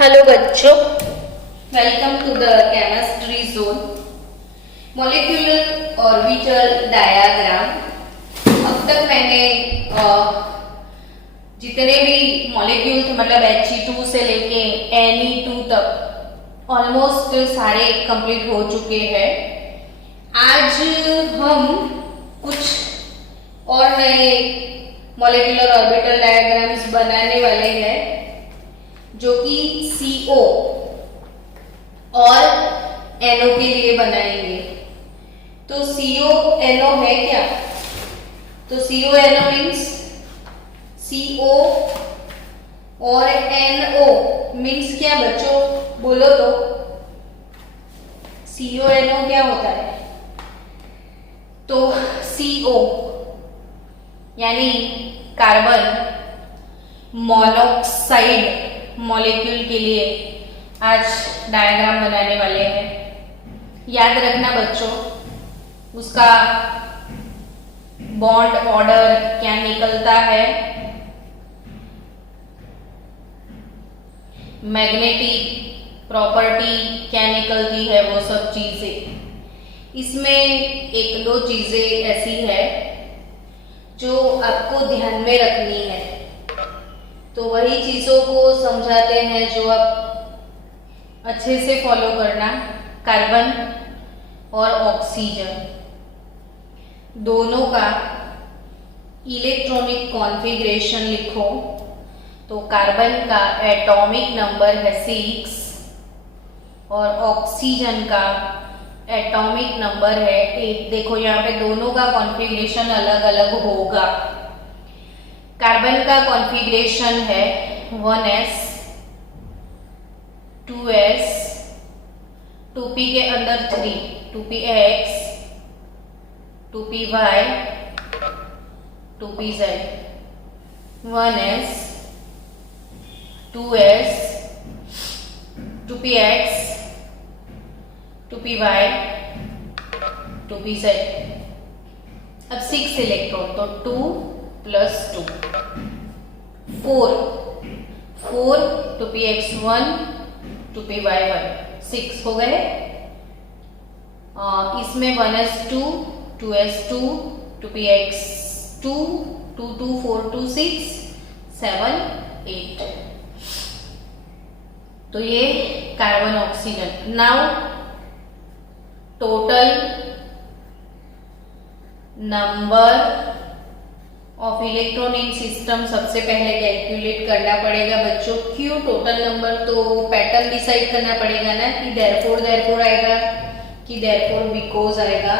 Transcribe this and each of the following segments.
Hello बच्चों, welcome to the chemistry zone. Molecular orbital diagram. अब तक मैंने जितने भी मॉलिक्यूल थे मतलब He2 से लेके Ne2 तक ऑलमोस्ट सारे कंप्लीट हो चुके हैं। आज हम कुछ और नए मॉलिक्यूलर ऑर्बिटल डायग्राम्स बनाने वाले हैं जो कि CO और NO के लिए बनाएंगे। तो CO NO है क्या? तो CO NO मीन्स CO और NO मीन्स क्या बच्चों, बोलो तो। CO NO क्या होता है? तो CO यानी कार्बन मोनोऑक्साइड मॉलिक्यूल के लिए आज डायग्राम बनाने वाले हैं। याद रखना बच्चों, उसका बॉन्ड ऑर्डर क्या निकलता है, मैग्नेटिक प्रॉपर्टी क्या निकलती है, वो सब चीजें। इसमें एक दो चीजें ऐसी है जो आपको ध्यान में रखनी है, तो वही चीजों को समझाते हैं जो आप अच्छे से फॉलो करना। कार्बन और ऑक्सीजन दोनों का इलेक्ट्रॉनिक कॉन्फ़िगरेशन लिखो। तो कार्बन का एटॉमिक नंबर है 6 और ऑक्सीजन का एटॉमिक नंबर है 8। देखो यहाँ पे दोनों का कॉन्फ़िगरेशन अलग अलग होगा। कार्बन का कॉन्फ़िगरेशन है 1s 2s 2p के अंदर 3 2px 2py 2pz 1s 2s 2px 2py 2pz। अब 6 इलेक्ट्रॉन, तो 2 प्लस 2 4 2px1 2py1 6 हो गए। इसमें 1s2 2s2 2px2 2 2 4 2 6 7 8। तो ये carbon oxygen. Now total number of electron in system सबसे पहले कैलकुलेट करना पड़ेगा बच्चों। क्यों टोटल नंबर? तो पैटर्न डिसाइड करना पड़ेगा ना कि देयरफॉर आएगा कि देयरफॉर बिकॉज आएगा।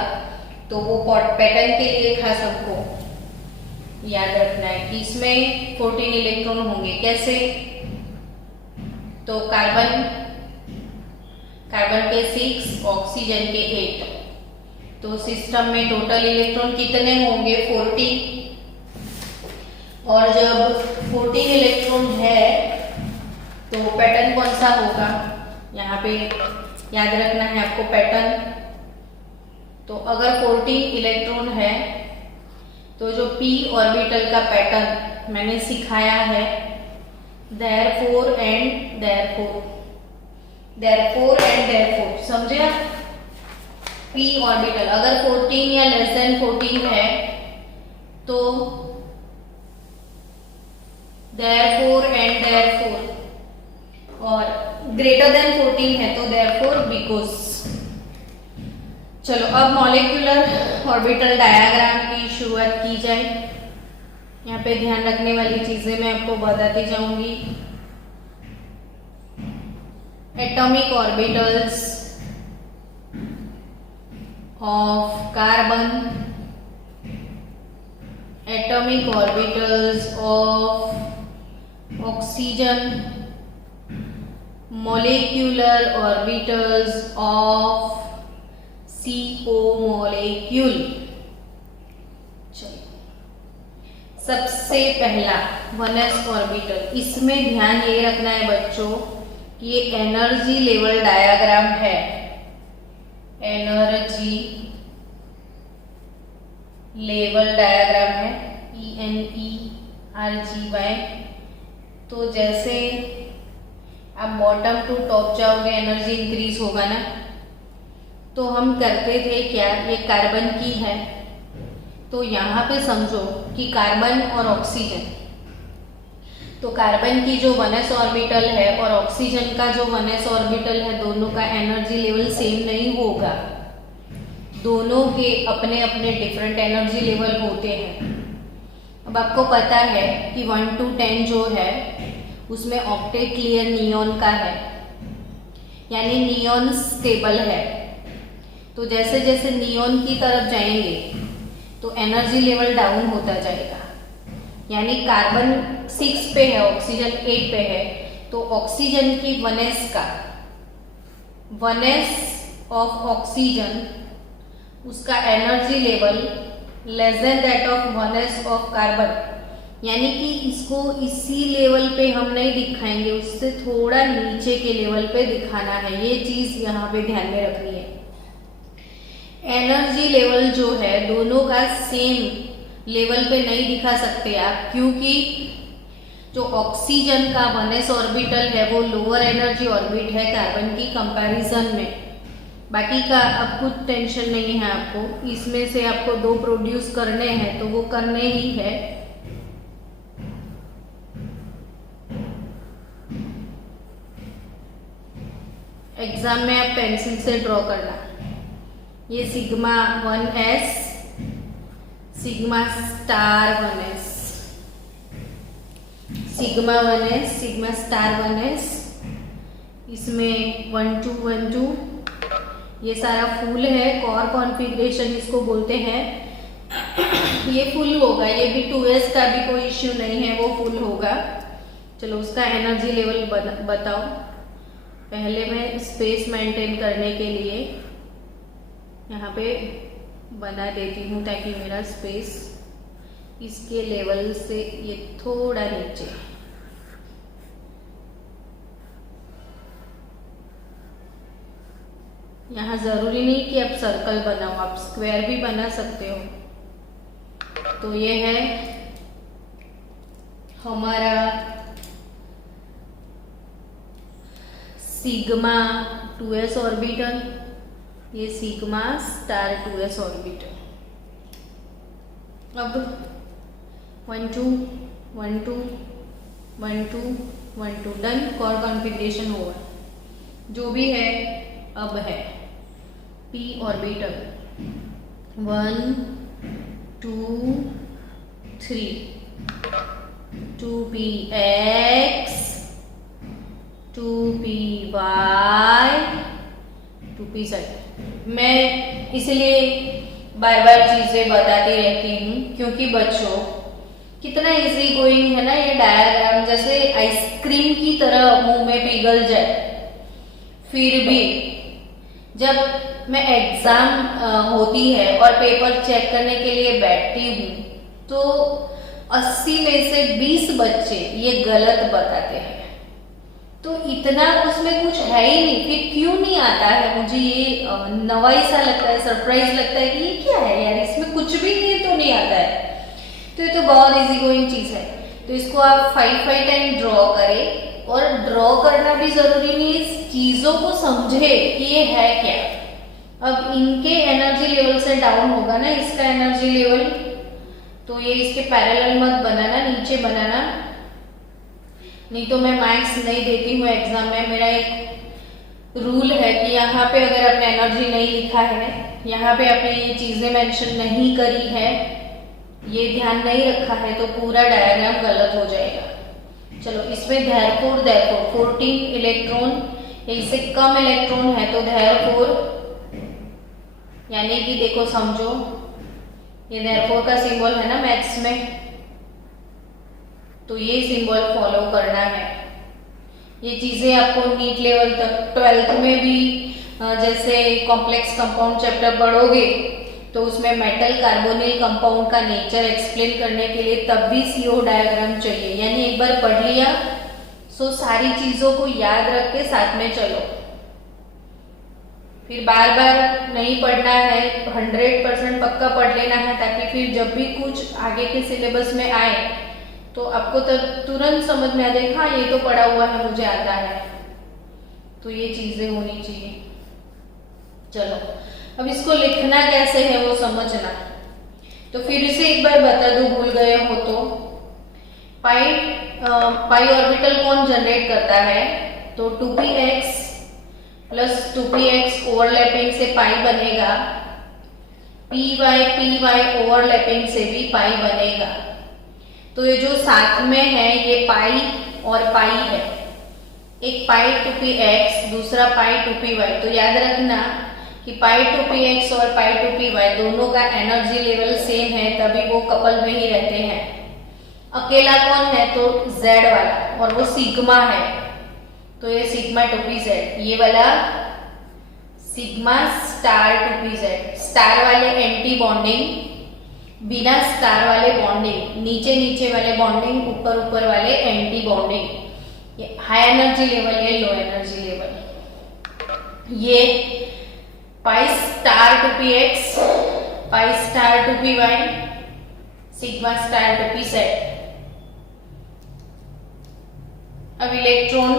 तो वो पैटर्न के लिए खास हमको याद रखना है कि इसमें 14 इलेक्ट्रॉन होंगे। कैसे? तो कार्बन के 6 ऑक्सीजन के 8। तो सिस्टम में टोटल इलेक्ट्रॉन कितने होंगे? 40। और जब 14 इलेक्ट्रॉन है तो पैटर्न कौन सा होगा? यहाँ पे याद रखना है आपको पैटर्न। तो अगर 14 इलेक्ट्रॉन है तो जो p ऑर्बिटल का पैटर्न मैंने सिखाया है, देयरफॉर एंड देयरफॉर, समझे आप? p ऑर्बिटल अगर 14 या लेस देन 14 है तो देयरफॉर एंड देयरफॉर, और ग्रेटर देन 14 है तो देयरफॉर बिकॉज। चलो अब मॉलिक्यूलर ऑर्बिटल डायग्राम की शुरुआत की जाए। यहाँ पे ध्यान रखने वाली चीजें मैं आपको बताती जाऊंगी। Atomic orbitals of carbon, atomic orbitals of oxygen, molecular orbitals of CO molecule। चलिए, सबसे पहला 1s ऑर्बिटल। इसमें ध्यान ये रखना है बच्चों कि ये एनर्जी लेवल डायग्राम है। एनर्जी लेवल डायग्राम है, ENERGY। तो जैसे आप बॉटम टू टॉप जाओगे एनर्जी इंक्रीज होगा ना। तो हम करते थे क्या, ये कार्बन की है तो यहाँ पे समझो कि कार्बन और ऑक्सीजन, तो कार्बन की जो 1s ऑर्बिटल है और ऑक्सीजन का जो 1s ऑर्बिटल है, दोनों का एनर्जी लेवल सेम नहीं होगा, दोनों के अपने अपने डिफरेंट एनर्जी लेवल होते हैं। अब आपको पता है कि 1 to 10 जो है उसमें ऑक्टेट क्लियर नियॉन का है, यानी नियॉन स्टेबल है। तो जैसे जैसे नियॉन की तरफ जाएंगे तो एनर्जी लेवल डाउन होता जाएगा, यानी कार्बन 6 पे है, ऑक्सीजन 8 पे है, तो ऑक्सीजन की 1s का 1s ऑफ ऑक्सीजन उसका energy level less than that of 1s of carbon, यानी कि इसको इसी लेवल पे हम नहीं दिखाएंगे, उससे थोड़ा नीचे के लेवल पे दिखाना है। ये चीज यहाँ पे ध्यान में रखनी है। एनर्जी लेवल जो है दोनों का सेम लेवल पे नहीं दिखा सकते आप, क्योंकि जो ऑक्सीजन का 1s ऑर्बिटल है वो लोअर एनर्जी ऑर्बिट है कार्बन की कंपैरिजन में। बाकी का अब कुछ टेंशन नहीं है आपको, इसमें से आपको 2 प्रोड्यूस करने हैं तो वो करने ही है। एग्जाम में आप पेंसिल से ड्रॉ करना। ये sigma 1s, sigma star 1s, sigma 1s, sigma star 1s, इसमें 1 2 1 2 ये सारा फुल है, कोर कॉन्फ़िगरेशन इसको बोलते हैं। ये फुल होगा, ये भी 2s का भी कोई इश्यू नहीं है, वो फुल होगा। चलो उसका एनर्जी लेवल बताओ। पहले मैं स्पेस मेंटेन करने के लिए यहाँ पे बना देती हूँ ताकि मेरा स्पेस इसके लेवल से ये थोड़ा नीचे। यहाँ जरूरी नहीं कि आप सर्कल बनाओ, आप स्क्वायर भी बना सकते हो। तो ये है हमारा सिग्मा 2s ऑर्बिटल, ये सिग्मा स्टार 2s ऑर्बिटल। अब 1 2 1 2 1 2 1 2 डन, कोर कॉन्फ़िगरेशन होगा। जो भी है अब है p orbital 1 2 3 2px 2py 2pz। मैं इसलिए बार बार चीजें बताती रहती हूँ क्योंकि बच्चों कितना इजी गोइंग है ना ये डायग्राम, जैसे आइसक्रीम की तरह मुंह में पिघल जाए। फिर भी जब मैं एग्जाम होती है और पेपर चेक करने के लिए बैठती हूँ तो 80 में से 20 बच्चे ये गलत बताते हैं। तो इतना उसमें कुछ है ही नहीं, फिर क्यों नहीं आता है? मुझे ये नवाई सा लगता है, सरप्राइज लगता है कि ये क्या है यार, इसमें कुछ भी नहीं है तो नहीं आता है। तो ये तो बहुत इजी गोइंग चीज है। तो इसको आप 5 टाइम ड्रॉ करें, और ड्रॉ करना भी जरूरी नहीं, इस चीजों को समझे कि ये है क्या। अब इनके एनर्जी लेवल से डाउन होगा ना इसका एनर्जी लेवल, तो ये इसके पैरेलल मत बनाना, नीचे बनाना, नहीं तो मैं मार्क्स नहीं देती हूँ एग्जाम में। मेरा एक रूल है कि यहाँ पे अगर आपने एनर्जी नहीं लिखा है, यहाँ पे आपने ये चीजें मेंशन नहीं करी है, ये ध्यान नहीं रखा है, तो पूरा डायग्राम गलत हो जाएगा। चलो इसमें therefore 14 इलेक्ट्रॉन, इससे कम इलेक्ट्रॉन है तो therefore, यानी कि देखो समझो, ये therefore का सिंबल है ना मैथ्स में, तो ये सिंबल फॉलो करना है। ये चीजें आपको नीट लेवल तक 12th में भी जैसे कॉम्प्लेक्स कंपाउंड चैप्टर पढ़ोगे तो उसमें मेटल कार्बोनिल कंपाउंड का नेचर एक्सप्लेन करने के लिए तब भी CO डायग्राम चाहिए। यानी एक बार पढ़ लिया सो सारी चीजों को याद रख के साथ में चलो, फिर बार बार नहीं पढ़ना है, 100% पक्का पढ़ लेना है, ताकि फिर जब भी कुछ आगे के सिलेबस में आए तो आपको तो तुरंत समझ में आ जाए, हाँ ये तो पढ़ा हुआ है, मुझे आता है। तो ये चीजें होनी चाहिए। चलो अब इसको लिखना कैसे है वो समझना। तो फिर से एक बार बता दो, भूल गए हो तो। पाई ऑर्बिटल कौन जनरेट करता है? तो 2px प्लस 2px ओवरलैपिंग से पाई बनेगा, py ओवरलैपिंग से भी पाई बनेगा। तो ये जो साथ में है ये पाई और पाई है, एक पाई 2px दूसरा पाई 2py। तो याद रखना कि पाई 2px और पाई 2py दोनों का एनर्जी लेवल सेम है, तभी वो कपल में ही रहते हैं। अकेला कौन है? तो z वाला, और वो सिग्मा है, तो ये सिग्मा 2pz। ये वाला सिग्मा स्टार 2pz। स्टार वाले एंटी बॉन्डिंग, बिना स्टार वाले बॉन्डिंग, नीचे नीचे वाले बॉन्डिंग, ऊपर ऊपर वाले एंटी बॉन्डिंग। ये हाई एनर्जी लेवल, ये लो एनर्जी लेवल। ये pi star 2px, pi star 2py, sigma star 2pz। अब इलेक्ट्रॉन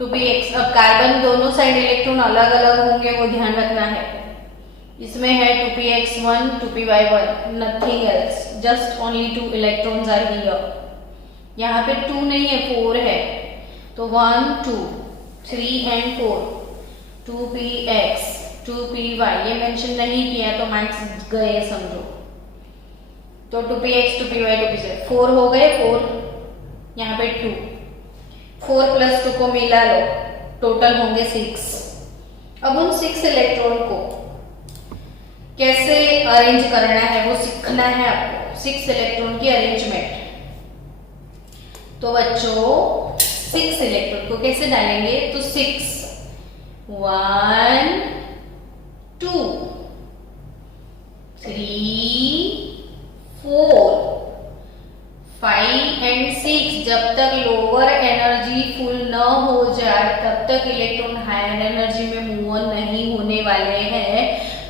2px, अब कार्बन दोनों साइड इलेक्ट्रॉन अलग अलग होंगे, वो ध्यान रखना है। इसमें है 2px1 2py1, nothing else, just only 2 electrons are here. यहाँ पे 2 नहीं है, 4 है, तो 1 2 3 एंड 4, 2px 2py। ये मेंशन नहीं किया तो मार्क्स गए समझो। तो 2px 2py 2pz 4 हो गए, 4 यहाँ पे 2, 4 प्लस 2 को मिला लो, टोटल होंगे 6। अब उन 6 इलेक्ट्रॉन को कैसे अरेंज करना है वो सीखना है आपको, 6 इलेक्ट्रॉन की अरेंजमेंट। तो बच्चों 6 इलेक्ट्रॉन को कैसे डालेंगे? तो 6 1 2 3 4 5 एंड 6। जब तक लोअर एनर्जी फुल न हो जाए तब तक इलेक्ट्रॉन हायर एनर्जी में मूव ऑन नहीं होने वाले हैं।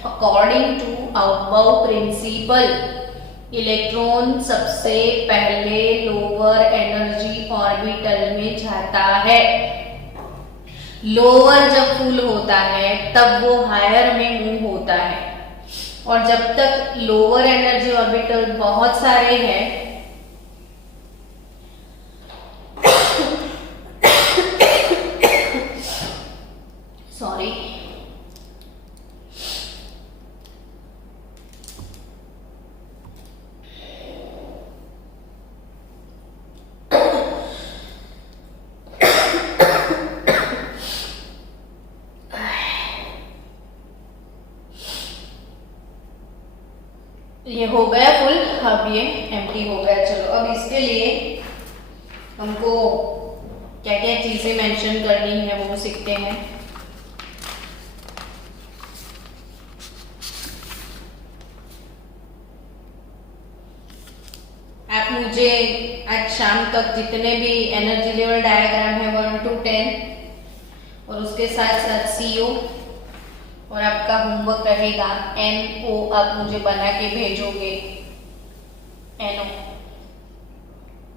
According to above principle, electron सबसे पहले लोअर एनर्जी ऑर्बिटल में जाता है। लोअर जब फुल होता है तब वो हायर में मूव होता है, और जब तक लोअर एनर्जी ऑर्बिटल बहुत सारे हैं, सॉरी, ये हो गया फुल, अब ये एम्प्टी हो गया। चलो अब इसके लिए हमको क्या क्या चीजें मेंशन करनी है वो सीखते हैं। आप मुझे आज शाम तक जितने भी एनर्जी लेवल डायग्राम है 1 to 10 और उसके साथ साथ CO और आपका होमवर्क रहेगा NO, आप मुझे बना के भेजोगे। NO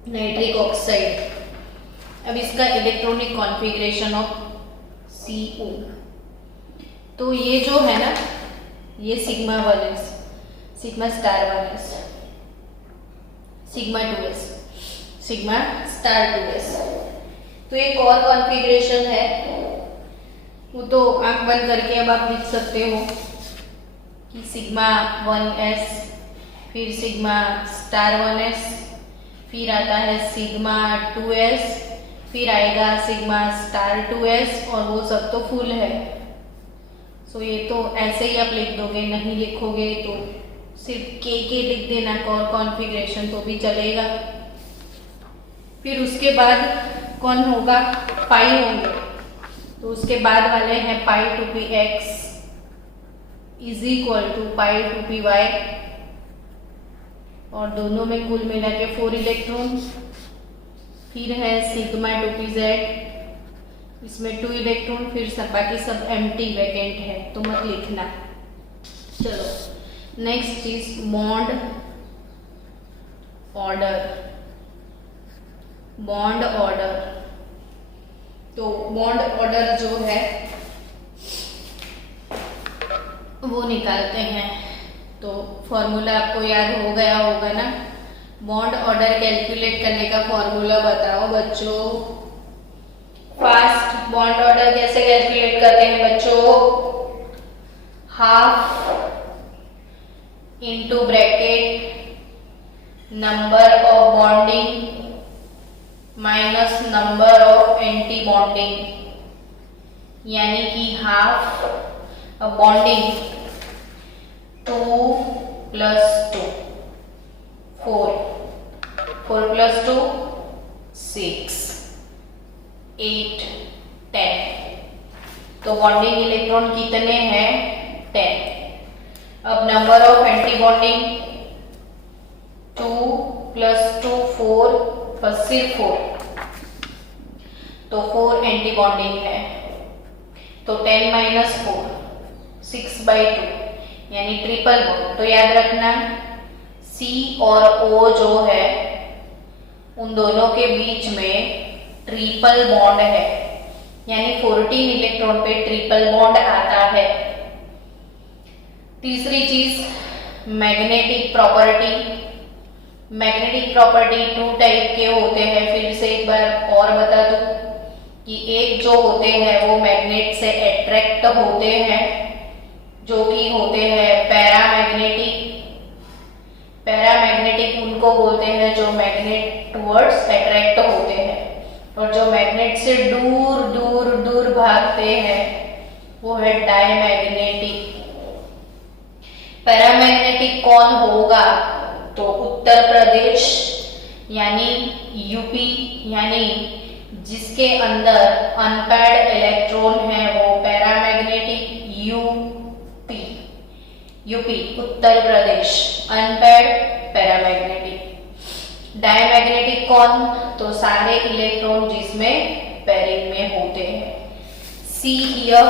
nitric oxide. अब इसका इलेक्ट्रॉनिक कॉन्फ़िगरेशन ऑफ CO। तो ये जो है ना, ये sigma 1s, sigma star 1s, sigma 2s, sigma star 2s। तो एक और कॉन्फ़िगरेशन है, वो तो आंख बंद करके अब आप लिख सकते हो कि सिग्मा 1s, फिर सिग्मा स्टार 1s, फिर आता है सिग्मा 2s, फिर आएगा सिग्मा स्टार 2s, और वो सब तो फुल है। सो ये तो ऐसे ही आप लिख दोगे, नहीं लिखोगे तो सिर्फ के लिख देना कॉन्फ़िगरेशन तो भी चलेगा। फिर उसके बाद कौन होगा? पाई होंगे। तो उसके बाद वाले हैं pi 2px is equal to pi 2py, और दोनों में कुल मिला के 4 इलेक्ट्रॉन। फिर है सिग्मा 2pz, इसमें 2 इलेक्ट्रॉन, फिर सब बाकी सब एम्प्टी वैकेंट है तो मत लिखना। चलो नेक्स्ट चीज बॉन्ड ऑर्डर। बॉन्ड ऑर्डर तो बॉन्ड ऑर्डर जो है वो निकालते हैं। तो फॉर्मूला आपको याद हो गया होगा ना। बॉन्ड ऑर्डर कैलकुलेट करने का फॉर्मूला बताओ बच्चों। फास्ट बॉन्ड ऑर्डर कैसे कैलकुलेट करते हैं बच्चों? Half into bracket number of bonding minus number of anti bonding, यानी कि हाफ बॉन्डिंग 2 + 2 4 4 + 2 6 8 10। तो बॉन्डिंग इलेक्ट्रॉन कितने हैं? 10। अब नंबर ऑफ एंटी बॉन्डिंग 2 + 2 4 + 4, तो 4 एंटी बॉन्डिंग है। तो 10 - 4 6/2 यानी ट्रिपल बॉन्ड। तो याद रखना C और O जो है उन दोनों के बीच में ट्रिपल बॉन्ड है, यानी 14 इलेक्ट्रॉन पे ट्रिपल बॉन्ड आता है। तीसरी चीज magnetic property. Magnetic property 2 type के होते हैं। फिर से एक बार और बता दूं कि एक जो होते हैं वो मैग्नेट से अट्रैक्ट होते हैं, जो कि होते हैं पैरामैग्नेटिक। पैरामैग्नेटिक उनको बोलते हैं जो मैग्नेट टुवर्ड्स अट्रैक्ट होते हैं, और जो मैग्नेट से दूर दूर दूर भागते हैं वो है डायमैग्नेटिक। पैरामैग्नेटिक कौन होगा? तो उत्तर प्रदेश यानी यूपी, यानी जिसके अंदर अनपेयर्ड इलेक्ट्रॉन है वो paramagnetic. UP Uttar Pradesh unpaired paramagnetic. Diamagnetic कौन? तो सारे इलेक्ट्रॉन जिसमें पेयरिंग में होते हैं। See here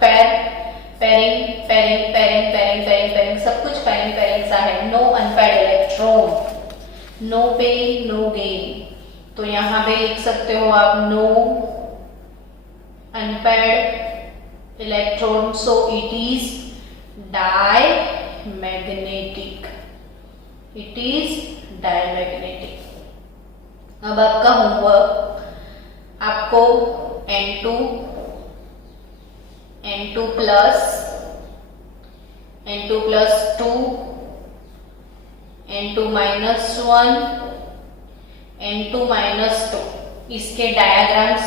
pairing pairing pairing pairing pairing pairing सब कुछ पेयरिंग पेयरिंग सा है। No unpaired electron, no pain no gain. तो यहां पे लिख सकते हो आप no unpaired electron, so it is diamagnetic. It is diamagnetic. अब आपका होमवर्क, आपको N2 plus N2 + 2 N2 - 1 N2 - 2 इसके डायग्राम्स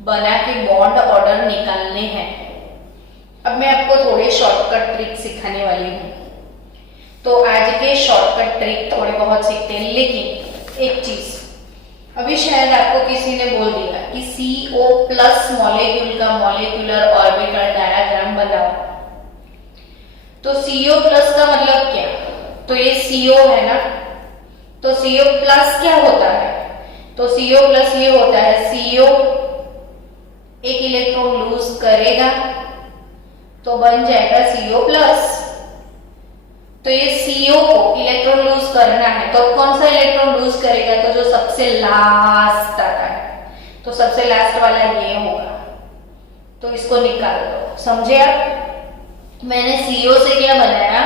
बना के बॉन्ड ऑर्डर निकालने हैं। अब मैं आपको थोड़े शॉर्टकट ट्रिक सिखाने वाली हूँ। तो आज के शॉर्टकट ट्रिक थोड़े बहुत सीखते हैं, लेकिन एक चीज अभी शायद आपको किसी ने बोल दिया कि CO+ मॉलिक्यूल का मॉलिक्यूलर ऑर्बिटल डायग्राम बनाओ। तो CO+ का मतलब क्या? तो ये CO है ना, तो CO+ क्या होता है? तो CO+ ये होता है CO एक इलेक्ट्रॉन लूज करेगा तो बन जाएगा CO+। तो ये CO को इलेक्ट्रॉन लूज करना है, तो कौन सा इलेक्ट्रॉन लूज करेगा? तो जो सबसे लास्ट आता है, तो सबसे लास्ट वाला ये होगा। तो इसको निकाल दो, समझे आप? मैंने CO से क्या बनाया?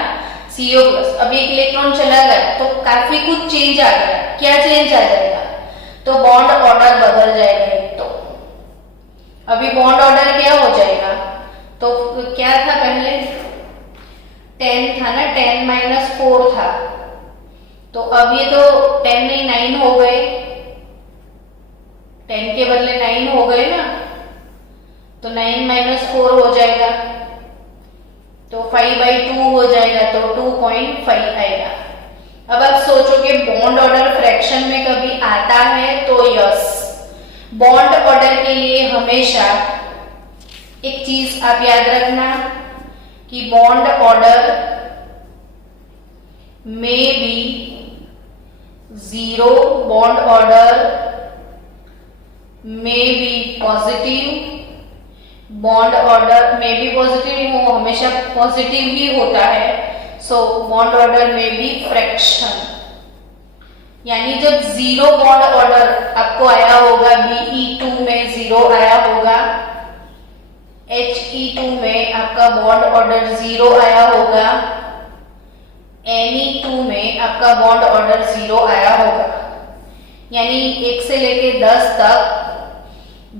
CO+। अब एक इलेक्ट्रॉन चला गया तो काफी कुछ चेंज आ गया। क्या चेंज आ जाएगा? तो बॉन्ड ऑर्डर बदल जाएगा। एक तो अभी बॉन्ड ऑर्डर क्या हो जाएगा? तो क्या था पहले? 10 था ना, 10 - 4 था। तो अब ये तो 10 नहीं 9 हो गए, 10 के बदले 9 हो गए ना, तो 9 - 4 हो जाएगा, तो 5/2 हो जाएगा, तो 2.5 आएगा। अब आप सोचोगे बॉन्ड ऑर्डर फ्रैक्शन में कभी आता है? तो यस, बॉन्ड ऑर्डर के लिए हमेशा एक चीज आप याद रखना कि बॉन्ड ऑर्डर में भी 0, बॉन्ड ऑर्डर में भी पॉजिटिव, बॉन्ड ऑर्डर में भी पॉजिटिव, वो हमेशा पॉजिटिव ही होता है। सो बॉन्ड ऑर्डर में भी फ्रैक्शन, यानी जब 0 बॉन्ड ऑर्डर आपको आया होगा BE2 में 0 0 आया होगा, He2 में आपका बॉन्ड ऑर्डर 0 आया होगा, Ne2 में आपका बॉन्ड ऑर्डर 0 आया होगा। यानी 1 से लेके 10 तक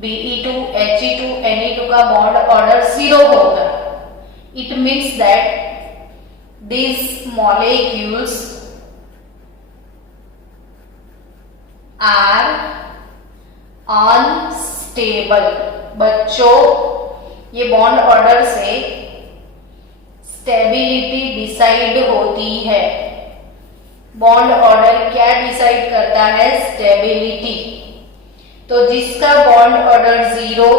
Be2, He2, Ne2 का बॉन्ड ऑर्डर 0 होगा। It means that these molecules are unstable। बच्चों, ये बॉन्ड ऑर्डर से स्टेबिलिटी डिसाइड होती है। बॉन्ड ऑर्डर क्या डिसाइड करता है? स्टेबिलिटी। तो जिसका बॉन्ड ऑर्डर 0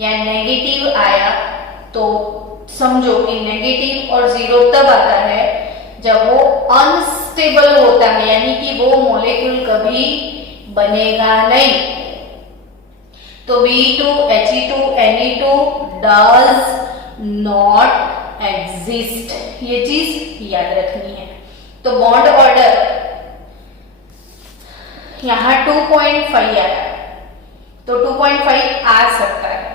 या नेगेटिव आया, तो समझो कि नेगेटिव और 0 तब आता है जब वो अनस्टेबल होता है, यानी कि वो मॉलिक्यूल कभी बनेगा नहीं। तो Be2, He2, Ne2 does not exist, ये चीज याद रखनी है। तो बॉन्ड ऑर्डर यहां 2.5 आया, तो 2.5 आ सकता है,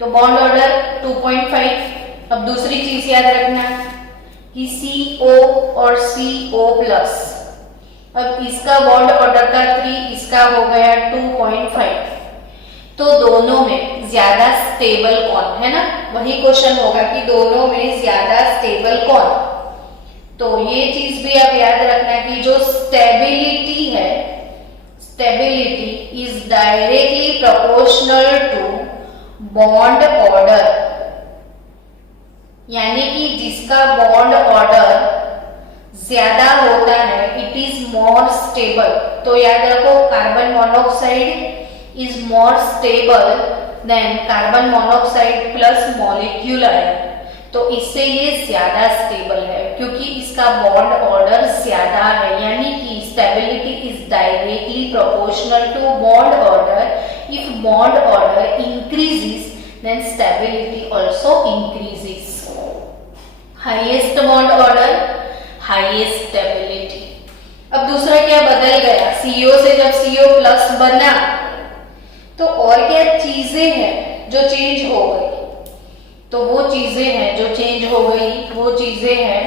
तो बॉन्ड ऑर्डर 2.5। अब दूसरी चीज याद रखना कि CO और CO प्लस, अब इसका बॉन्ड ऑर्डर का 3, इसका हो गया 2.5। तो दोनों में ज्यादा स्टेबल कौन है ना, वही क्वेश्चन होगा कि दोनों में ज्यादा स्टेबल कौन। तो ये चीज भी आप याद रखना कि जो स्टेबिलिटी है, stability is directly proportional to bond order, यानी कि जिसका बॉन्ड ऑर्डर ज्यादा होता है इट इज मोर स्टेबल। तो याद रखो carbon monoxide is more stable than carbon monoxide plus molecule ion. तो इससे ये ज्यादा स्टेबल है क्योंकि इसका बॉन्ड ऑर्डर ज्यादा है, यानी कि stability is directly proportional to bond order. If bond order increases then stability also increases. Highest bond order, highest stability. अब दूसरा क्या बदल गया, CO से जब CO प्लस बना तो और क्या चीजें हैं जो चेंज हो गई। तो वो चीजें हैं जो चेंज हो गई, वो चीजें हैं,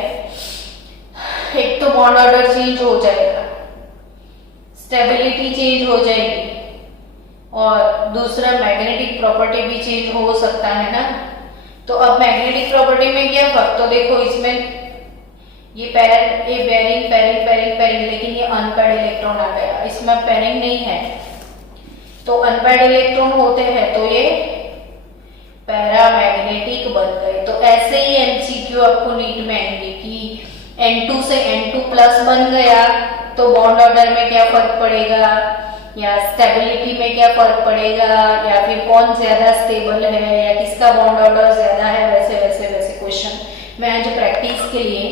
एक तो बॉन्ड ऑर्डर चेंज हो जाएगा, स्टेबिलिटी चेंज हो जाएगी, और दूसरा मैग्नेटिक प्रॉपर्टी भी चेंज हो सकता है ना। तो अब मैग्नेटिक प्रॉपर्टी में क्या फर्क, तो देखो इसमें ये pairing pairing pairing pairing pairing, लेकिन ये अनपेयर्ड इलेक्ट्रॉन आ गया, इसमें पेरिंग नहीं है। तो अनपेयर्ड इलेक्ट्रॉन होते हैं तो ये पैरामैग्नेटिक बन गए। तो ऐसे ही MCQ आपको नीट में आएंगे कि N2 से N2 प्लस बन गया तो बॉन्ड ऑर्डर में क्या फर्क पड़ेगा, या स्टेबिलिटी में क्या फर्क पड़ेगा, या फिर कौन ज्यादा स्टेबल है, या किसका बॉन्ड ऑर्डर ज्यादा है। वैसे वैसे वैसे क्वेश्चन मैं आज प्रैक्टिस के लिए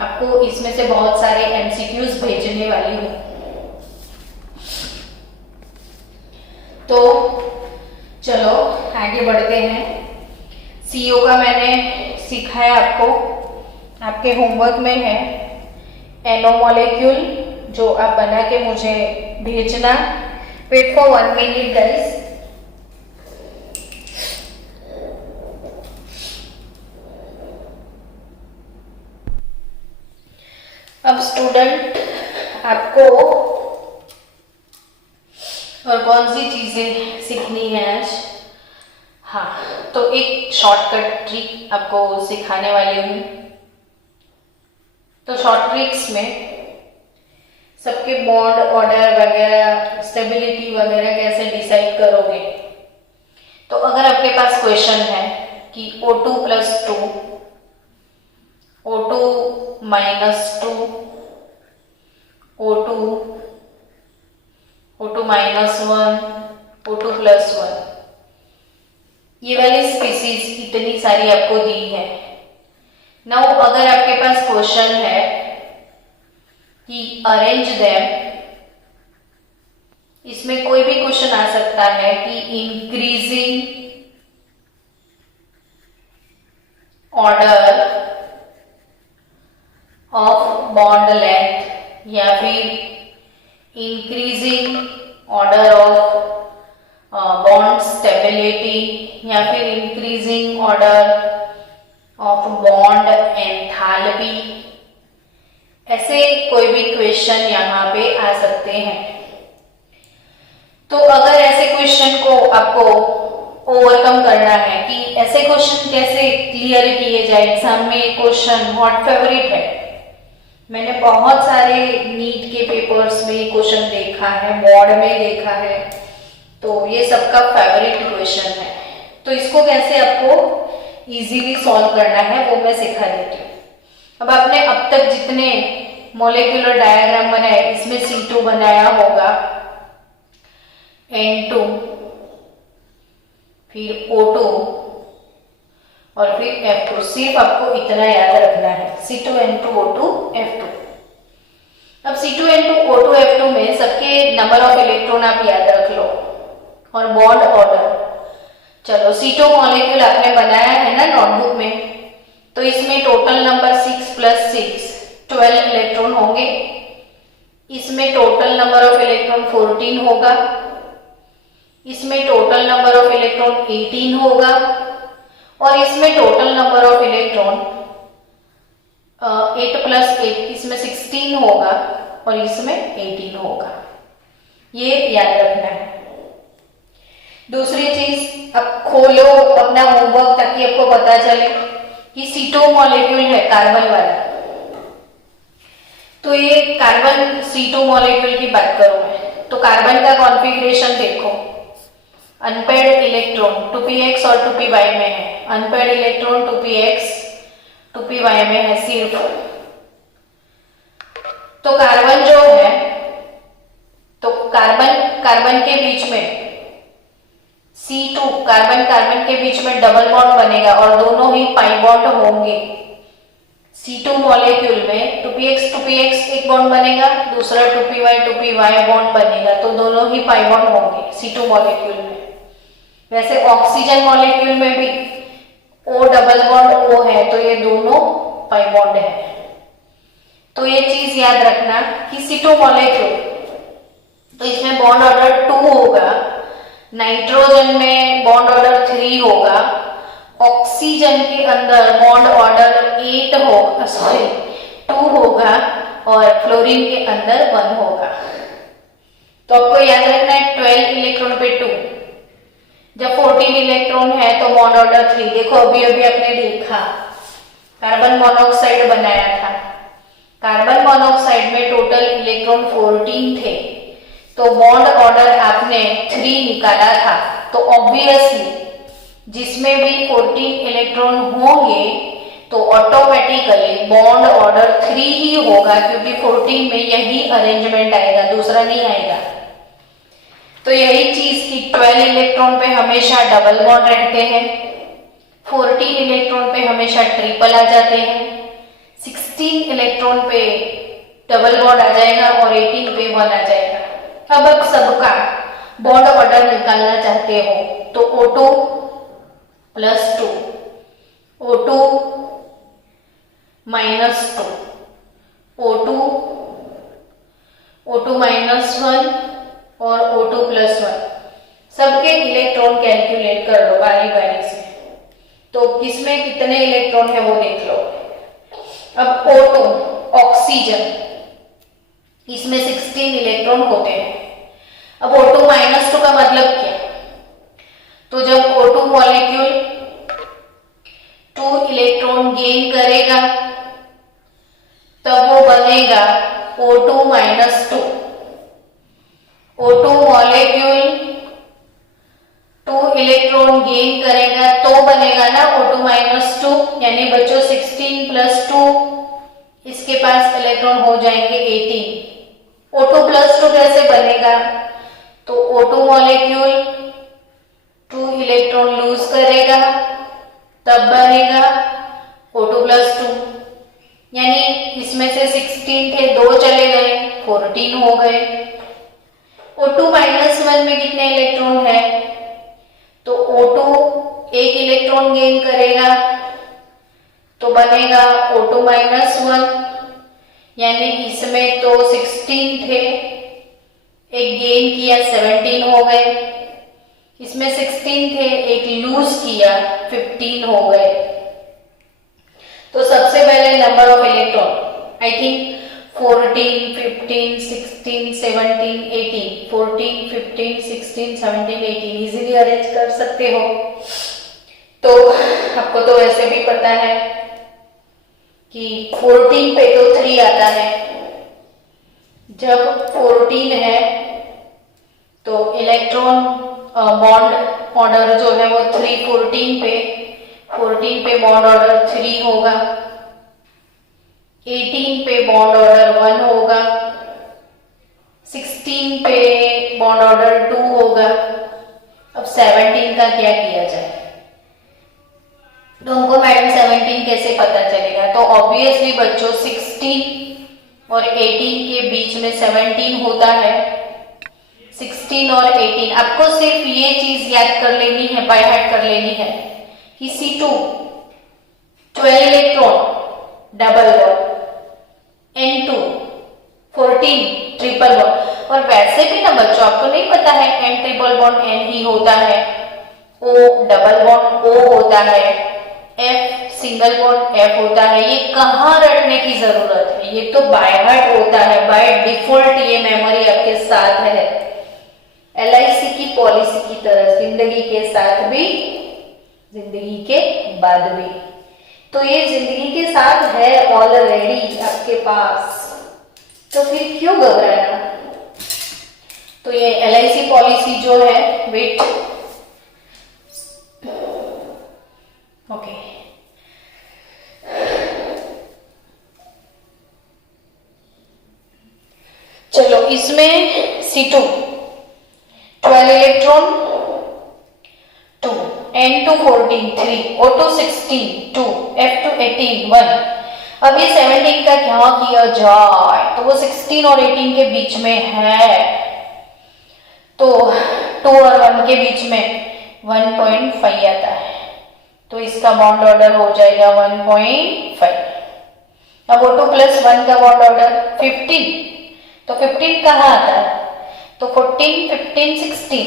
आपको इसमें से बहुत सारे MCQs भेजने वाली हूँ। तो चलो आगे बढ़ते हैं। CO का मैंने सिखाया आपको, आपके होमवर्क में है NO मॉलिक्यूल, जो आप बना के मुझे भेजना। Wait for 1 minute guys. अब स्टूडेंट आपको और कौन सी चीजें सीखनी है आज? हाँ, तो एक शॉर्टकट ट्रिक आपको सिखाने वाली हूँ। तो शॉर्ट ट्रिक्स में सबके बॉन्ड ऑर्डर वगैरह, स्टेबिलिटी वगैरह कैसे डिसाइड करोगे। तो अगर आपके पास क्वेश्चन है कि O2 plus 2, O2 minus 2, O2 minus 1, O2 plus 1, ये वाली स्पीसीज इतनी सारी आपको दी है। नाउ अगर आपके पास क्वेश्चन है कि अरेंज देम, इसमें कोई भी क्वेश्चन आ सकता है कि increasing order of bond length, या फिर इंक्रीजिंग ऑर्डर ऑफ या फिर increasing order of bond enthalpy, ऐसे कोई भी क्वेश्चन यहाँ पे आ सकते हैं। तो अगर ऐसे क्वेश्चन को आपको ओवरकम करना है कि ऐसे क्वेश्चन कैसे क्लियर किए जाए एग्जाम में, क्वेश्चन हॉट फेवरेट है। मैंने बहुत सारे नीट के पेपर्स में क्वेश्चन देखा है, बोर्ड में देखा है, तो ये सबका फेवरेट क्वेश्चन है। तो इसको कैसे आपको इजीली सॉल्व करना है वो मैं सिखा देती हूँ। अब आपने अब तक जितने मॉलिक्यूलर डायग्राम बनाए, इसमें C2 बनाया होगा, N2, फिर O2 और फिर F2। सिर्फ आपको इतना याद रखना है, C2, N2, O2, F2। अब C2, N2, O2, F2 में सबके नंबर ऑफ इलेक्ट्रॉन आप याद रख लो और बॉन्ड ऑर्डर। चलो C2 मॉलिक्यूल आपने बनाया है ना नोटबुक में, तो इसमें टोटल नंबर 6 + 6 12 इलेक्ट्रॉन होंगे। इसमें टोटल नंबर ऑफ इलेक्ट्रॉन 14 होगा। इसमें टोटल नंबर ऑफ इलेक्ट्रॉन 18 होगा और इसमें टोटल नंबर ऑफ इलेक्ट्रॉन 8 + 8, इसमें 16 होगा और इसमें 18 होगा। ये याद रखना है। दूसरी चीज, अब खोलो अपना होमवर्क ताकि आपको पता चले कि C2 मॉलिक्यूल है कार्बन वाला। तो ये कार्बन C2 मॉलिक्यूल की बात करूं मैं, तो कार्बन का कॉन्फ़िगरेशन देखो, अनपेयर्ड इलेक्ट्रॉन 2p(x) और 2p(y) में है। अनपेयर्ड इलेक्ट्रॉन 2p(x), 2p(y) में है सिर्फ। तो कार्बन जो है, तो कार्बन के बीच में C2 कार्बन के बीच में डबल बॉन्ड बनेगा और दोनों ही पाई बॉन्ड होंगे। C2 मॉलिक्यूल में 2p(x) एक बॉन्ड बनेगा, दूसरा 2p(y) बॉन्ड बनेगा, तो दोनों ही पाई बॉन्ड होंगे C2 मॉलिक्यूल में। वैसे ऑक्सीजन मॉलिक्यूल में भी O डबल बॉन्ड O है, तो ये दोनों पाई बॉन्ड है। तो ये चीज याद रखना कि C2 मॉलिक्यूल, तो इसमें बॉन्ड ऑर्डर 2 होगा, नाइट्रोजन में बॉन्ड ऑर्डर 3 होगा, ऑक्सीजन के अंदर बॉन्ड ऑर्डर 2 होगा और फ्लोरीन के अंदर 1 होगा। तो आपको याद रखना है 12 इलेक्ट्रॉन पे 2। जब 14 इलेक्ट्रॉन है तो बॉन्ड ऑर्डर 3। देखो अभी आपने देखा कार्बन मोनोऑक्साइड बनाया था, कार्बन मोनोऑक्साइड में टोटल इलेक्ट्रॉन 14 थे, तो बॉन्ड ऑर्डर आपने 3 निकाला था। तो ऑब्वियसली जिसमें भी 14 इलेक्ट्रॉन होंगे तो ऑटोमेटिकली बॉन्ड ऑर्डर 3 ही होगा, क्योंकि 14 में यही अरेंजमेंट आएगा, दूसरा नहीं आएगा। तो यही चीज कि 12 इलेक्ट्रॉन पे हमेशा डबल बॉन्ड रहते हैं, 14 इलेक्ट्रॉन पे हमेशा ट्रिपल आ जाते हैं, 16 इलेक्ट्रॉन पे डबल बॉन्ड आ जाएगा और 18 पे 1 आ जाएगा। अब आप सबका बॉन्ड ऑर्डर निकालना चाहते हो तो O2 + 2, O2 - 2, O2 -1 और O2 + 1, सबके इलेक्ट्रॉन कैलकुलेट कर लो बारी बारी से। तो किसमें कितने इलेक्ट्रॉन है वो देख लो। अब O2 ऑक्सीजन, इसमें 16 इलेक्ट्रॉन होते हैं। अब O2 - 2 का मतलब क्या? तो जब O2 मॉलिक्यूल 2 इलेक्ट्रॉन गेन करेगा तब वो बनेगा O2 - 2। O2 molecule 2 electron gain करेगा तो बनेगा ना O2 - 2, यानी बच्चों 16 + 2, इसके पास इलेक्ट्रॉन हो जाएंगे 18। O2 + 2 कैसे बनेगा? तो O2 मॉलिक्यूल 2 इलेक्ट्रॉन लूज करेगा तब बनेगा O2 + 2, यानी इसमें से 16 थे, 2 चले गए, 14 हो गए। O2 - 1 में कितने इलेक्ट्रॉन है? तो O2 1 इलेक्ट्रॉन गेन करेगा तो बनेगा O2 - 1, यानी इसमें तो 16 थे, एक गेन किया 17 हो गए। इसमें 16 थे, एक लूज किया, 15 हो गए। तो सबसे पहले number of electron I think 14, 15, 16, 17, 18, 14, 15, 16, 17, 18 easily arrange कर सकते हो। तो आपको तो वैसे भी पता है कि 14 पे तो 3 आता है। जब 14 है तो इलेक्ट्रॉन बॉन्ड ऑर्डर जो है वो 3, 14 पे बॉन्ड ऑर्डर 3 होगा, 18 पे बॉन्ड ऑर्डर 1 होगा, 16 पे बॉन्ड ऑर्डर 2 होगा। अब 17 का क्या किया जाए? तो हमको मैडम 17 कैसे पता चलेगा? तो ऑब्वियसली बच्चों 16 और 18 के बीच में 17 होता है। 16 और 18 आपको सिर्फ ये चीज याद कर लेनी है, बाय हार्ट कर लेनी है कि C2 12 electron double bond, N2 14 triple bond. और वैसे भी ना बच्चों आपको नहीं पता है N ट्रिपल बॉन्ड N ही होता है, O डबल बॉन्ड O होता है, F सिंगल बॉन्ड F होता है। ये कहाँ रटने की जरूरत है, ये तो बाय हार्ट होता है, बाय डिफॉल्ट ये मेमोरी आपके साथ है। LIC की पॉलिसी की तरह जिंदगी के साथ भी, जिंदगी के बाद भी। तो ये जिंदगी के साथ है ऑलरेडी आपके पास, तो फिर क्यों घबराना? तो ये LIC पॉलिसी जो है, वेट, ओके, चलो इसमें C2 12 electron 2, N2 14 3, O2 16 2, F2 18 1। अब ये 17 का क्या किया जाए? तो वो 16 और 18 के बीच में है, तो 2 और 1 के बीच में 1.5 आता है, तो इसका बॉन्ड ऑर्डर हो जाएगा 1.5। अब O2 प्लस 1 का बॉन्ड ऑर्डर 15, तो 15 कहाँ आता है? तो 14, 15, 16,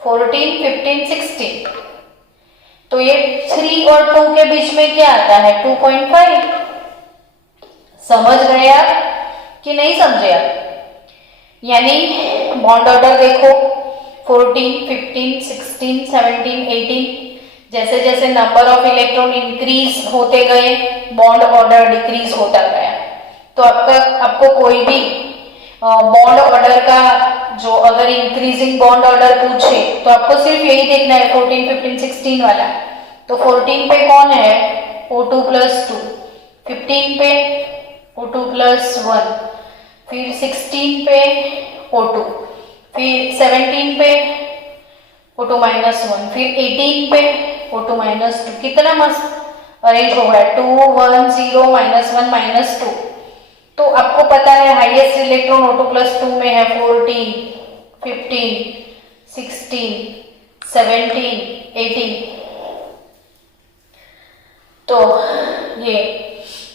14, 15, 16, तो ये 3 और 2 के बीच में क्या आता है? 2.5। समझ गए आप कि नहीं समझे आप? यानी बॉन्ड ऑर्डर देखो 14, 15, 16, 17, 18, जैसे जैसे नंबर ऑफ इलेक्ट्रॉन इंक्रीज होते गए बॉन्ड ऑर्डर डिक्रीज होता गया। तो आपको कोई भी बॉन्ड ऑर्डर का जो अगर इंक्रीजिंग बॉन्ड ऑर्डर पूछे तो आपको सिर्फ यही देखना है 14, 15, 16 वाला। तो 14 पे कौन है? O2 प्लस 2, 15 पे O2 प्लस 1, फिर 16 पे O2, फिर 17 पे O2 माइनस 1, फिर 18 पे O2 माइनस 2। कितना मस्त अरेंज हो गया, 2 1 0 माइनस 1 माइनस 2। तो आपको पता है हाईएस्ट इलेक्ट्रॉन O2 प्लस 2 में है 14, 15, 16, 17, 18। तो ये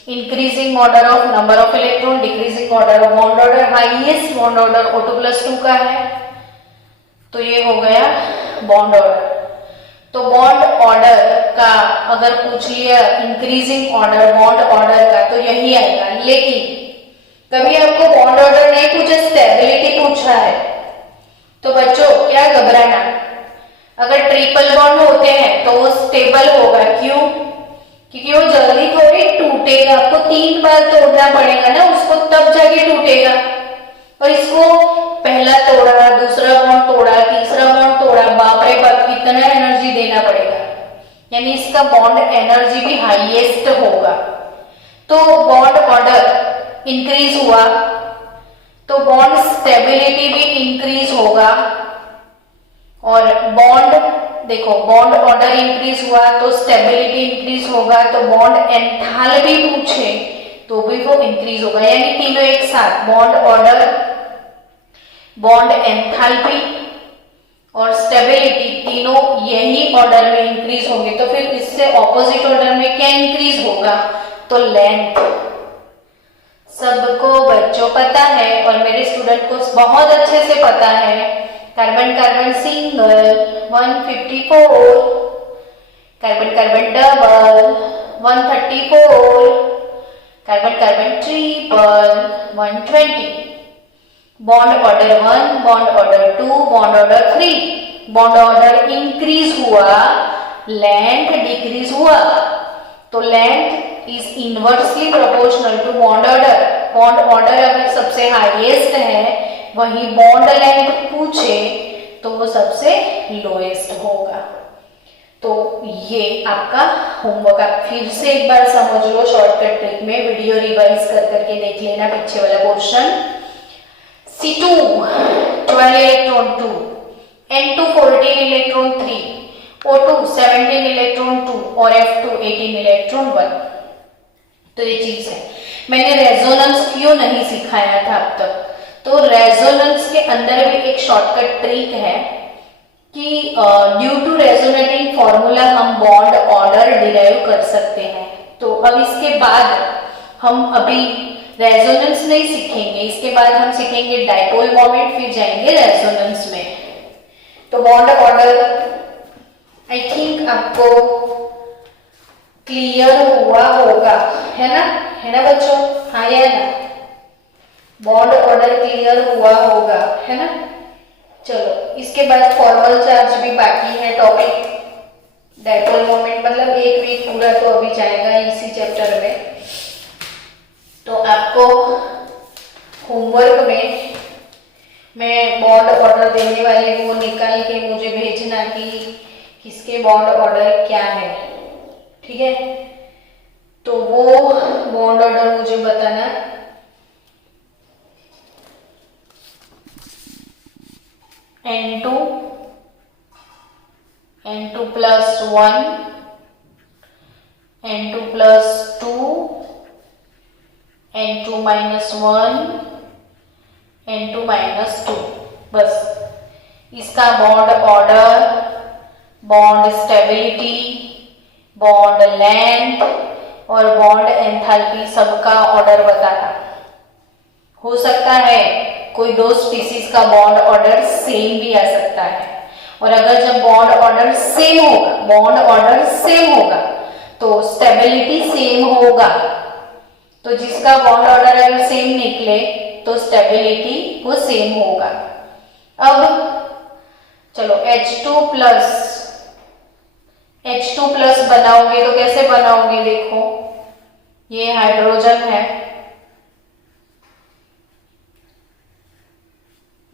increasing order of number of electron, decreasing order of bond order, highest bond order O2 plus 2 का है। तो ये हो गया बॉन्ड ऑर्डर। तो बॉन्ड ऑर्डर का अगर पूछ लिया इंक्रीजिंग ऑर्डर बॉन्ड ऑर्डर का तो यही आएगा। लेकिन कभी आपको बॉन्ड ऑर्डर नहीं पूछा, स्टेबिलिटी पूछा है, तो बच्चों क्या घबराना। अगर ट्रिपल बॉन्ड होते हैं तो वो स्टेबल होगा। क्यों? क्योंकि वो जल्दी थोड़ी टूटेगा, आपको 3 बार तोड़ना पड़ेगा ना उसको, तब जाके टूटेगा। और इसको पहला तोड़ा, दूसरा बॉन्ड तोड़ा, तीसरा बॉन्ड तोड़ा, बाप रे बाप कितना एनर्जी देना पड़ेगा, यानी इसका बॉन्ड एनर्जी भी हाईएस्ट होगा। तो बॉन्ड ऑर्डर इंक्रीज हुआ तो बॉन्ड स्टेबिलिटी भी इंक्रीज होगा। और बॉन्ड देखो, बॉन्ड ऑर्डर इंक्रीज हुआ तो स्टेबिलिटी इंक्रीज होगा, तो बॉन्ड एंथैल्पी पूछे तो भी वो इंक्रीज होगा। यानी तीनों एक साथ, बॉन्ड ऑर्डर, बॉन्ड एंथैल्पी और स्टेबिलिटी, तीनों यही ऑर्डर में इंक्रीज होंगे। तो फिर इससे ऑपोजिट ऑर्डर में क्या इंक्रीज होगा? तो लेंथ। सबको बच्चों पता है और मेरे स्टूडेंट को बहुत अच्छे से पता है carbon carbon single 154, carbon carbon double 134, carbon carbon triple 120, bond order 1, bond order 2, bond order 3, bond order increase हुआ, लेंथ डिक्रीज हुआ, तो length is inversely proportional to bond order. Bond order अगर सबसे हाईएस्ट है, वही बॉन्ड लेंथ पूछे तो वो सबसे लोएस्ट होगा। तो ये आपका होमवर्क, आप फिर से एक बार समझ लो शॉर्टकट ट्रिक में, वीडियो रिवाइज कर करके देख लेना पीछे वाला portion. C2 12 electron 2, N2 14 electron 3, O2 17 electron 2 और F2 18 इलेक्ट्रॉन 1। तो ये चीज है। मैंने रेजोनेंस क्यों नहीं सिखाया था अब तक, तो रेजोनेंस के अंदर भी एक शॉर्टकट ट्रिक है कि ड्यू टू रेजोनेटिंग फॉर्मूला हम बॉन्ड ऑर्डर डिराइव कर सकते हैं। तो अब इसके बाद हम अभी रेजोनेंस नहीं सीखेंगे, इसके बाद हम सीखेंगे डाइपोल मोमेंट, फिर जाएंगे रेजोनेंस में। तो बॉन्ड ऑर्डर आई थिंक आपको क्लियर हुआ होगा, है ना बच्चों? हाँ या ना? बॉन्ड ऑर्डर क्लियर हुआ होगा, है ना? चलो, इसके बाद फॉर्मल चार्ज भी बाकी है टॉपिक, डाइपोल मोमेंट, मतलब एक वीक पूरा तो अभी जाएगा इसी चैप्टर में। तो आपको होमवर्क में मैं बॉन्ड ऑर्डर देने वाले वो निकाल के मुझे भेजना कि किसके बॉन्ड ऑर्डर क्या है, ठीक है? तो वो बॉन्ड ऑर्डर मुझे बताना। N2 plus 1, N2 plus 2, N2 minus 1, N2 minus 2, बस इसका bond order, bond stability, bond length और बॉन्ड एंथैल्पी सबका ऑर्डर बताना। हो सकता है कोई दो स्पीसीज का बॉन्ड ऑर्डर सेम भी आ सकता है, और अगर जब बॉन्ड ऑर्डर सेम होगा तो स्टेबिलिटी सेम होगा। तो जिसका बॉन्ड ऑर्डर अगर सेम निकले तो स्टेबिलिटी वो सेम होगा। अब चलो H2 प्लस बनाओगे तो कैसे बनाओगे? देखो, ये हाइड्रोजन है,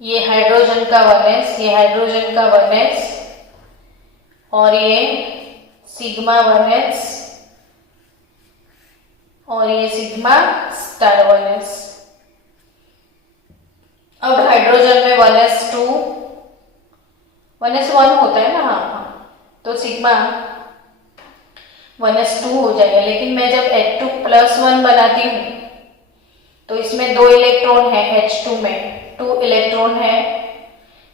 ये हाइड्रोजन का 1s, ये हाइड्रोजन का 1s और ये सिग्मा 1s और ये सिग्मा स्टार 1s। अब हाइड्रोजन में 1s2 1s1 होता है ना, हाँ, तो सिग्मा 1s2 हो जाएगा। लेकिन मैं जब H2+1 बनाती हूँ तो इसमें 2 इलेक्ट्रॉन है, H2 में 2 इलेक्ट्रॉन है,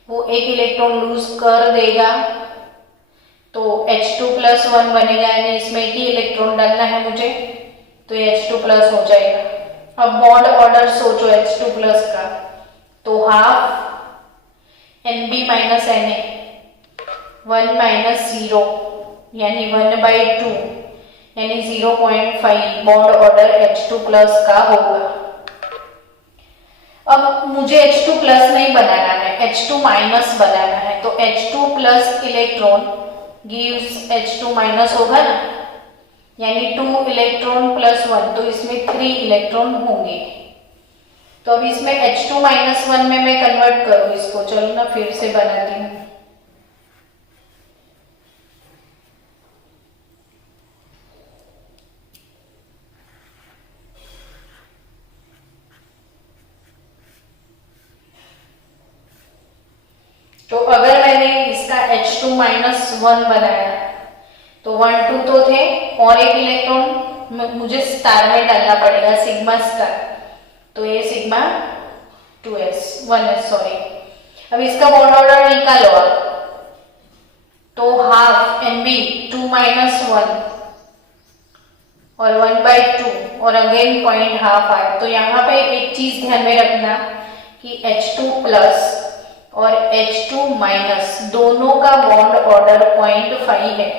वो 1 इलेक्ट्रॉन लूज कर देगा तो H2+1 बनेगा, यानी इसमें 1 ही इलेक्ट्रॉन डालना है मुझे, तो ये H2+ हो जाएगा। अब बॉन्ड ऑर्डर सोचो H2+ का, तो हाफ Nb माइनस Na 1 - 0 यानी 1/2 यानी 0.5 बॉन्ड ऑर्डर H2+ का होगा। अब मुझे H2+ नहीं बनाना है, H2- बनाना है, तो H2+ इलेक्ट्रॉन गिव्स H2- होगा ना, यानी 2 इलेक्ट्रॉन + 1, तो इसमें 3 इलेक्ट्रॉन होंगे। तो अब इसमें H2-1 में मैं कन्वर्ट करूं इसको, चलो ना फिर से बनाती हूँ। तो अगर मैंने इसका H2-1 बनाया तो 1 2 तो थे और 1 इलेक्ट्रॉन मुझे स्टार में डालना पड़ेगा, सिग्मा स्टार, तो ये सिग्मा 1s सॉरी। अब इसका बॉन्ड ऑर्डर निकालो आप, तो हाफ Nb 2 - 1 और 1/2 और अगेन ½ आया। तो यहाँ पे एक चीज ध्यान में रखना कि H2+ और H2 माइनस दोनों का बॉन्ड ऑर्डर 0.5 है।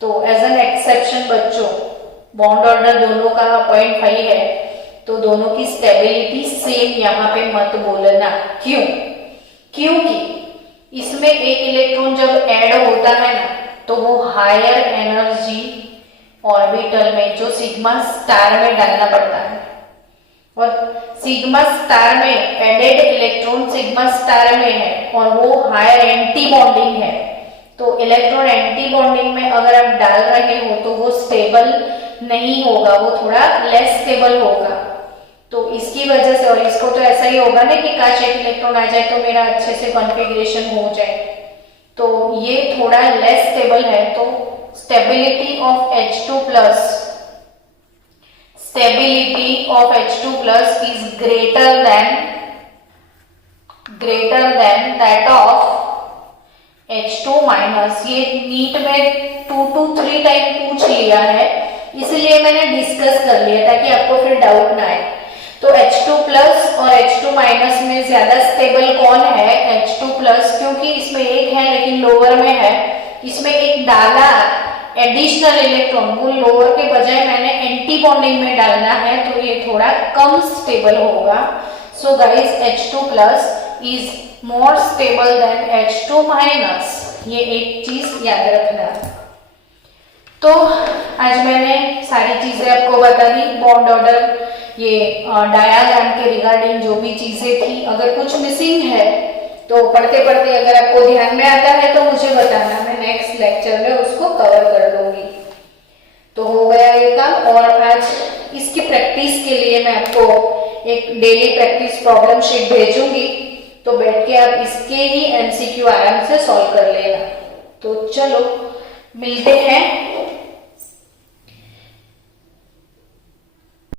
तो एज एन एक्सेप्शन बच्चों, बॉन्ड ऑर्डर दोनों का 0.5 है, तो दोनों की स्टेबिलिटी सेम यहाँ पे मत बोलना। क्यों? क्योंकि इसमें एक इलेक्ट्रॉन जब ऐड होता है ना, तो वो हायर एनर्जी ऑर्बिटल में जो सिग्मा स्टार में डालना पड़ता है, और सिग्मा स्टार में एडेड इलेक्ट्रॉन सिग्मा स्टार में है और वो हायर एंटी बॉन्डिंग है। तो इलेक्ट्रॉन एंटी बॉन्डिंग में अगर आप डाल रहे हो तो वो स्टेबल नहीं होगा, वो थोड़ा लेस स्टेबल होगा। तो इसकी वजह से, और इसको तो ऐसा ही होगा ना कि काश एक इलेक्ट्रॉन आ जाए तो मेरा अच्छे से कॉन्फ़िगरेशन हो जाए, तो ये थोड़ा लेस स्टेबल है। तो stability of H2 plus, stability of H2 plus is greater than that of H2 minus। ये नीट में 2 to 3 टाइम पूछ लिया है, इसलिए मैंने डिस्कस कर लिया ताकि आपको फिर डाउट ना आए। तो H2 प्लस और H2 माइनस में ज्यादा स्टेबल कौन है? H2 प्लस, क्योंकि इसमें एक है लेकिन लोअर में है, इसमें एक डाला एडिशनल इलेक्ट्रॉन, वो लोअर के बजाय मैंने एंटी बॉन्डिंग में डालना है, तो ये थोड़ा कम स्टेबल होगा। So guys H2 plus is more stable then H2 minus, ये एक चीज याद रखना। तो आज मैंने सारी चीजें आपको बता दी, बॉन्ड ऑर्डर, ये डायाग्राम के रिगार्डिंग जो भी चीजें थी। अगर कुछ मिसिंग है तो पढ़ते पढ़ते अगर आपको ध्यान में आता है तो मुझे बताना, मैं नेक्स्ट लेक्चर में उसको कवर कर लूंगी। तो हो गया ये काम। और आज इसकी प्रैक्टिस के लिए मैं आपको एक डेली प्रैक्टिस प्रॉब्लम शीट भेजूंगी, तो बैठ के आप इसके ही MCQ आराम से सॉल्व कर लेना। तो चलो मिलते हैं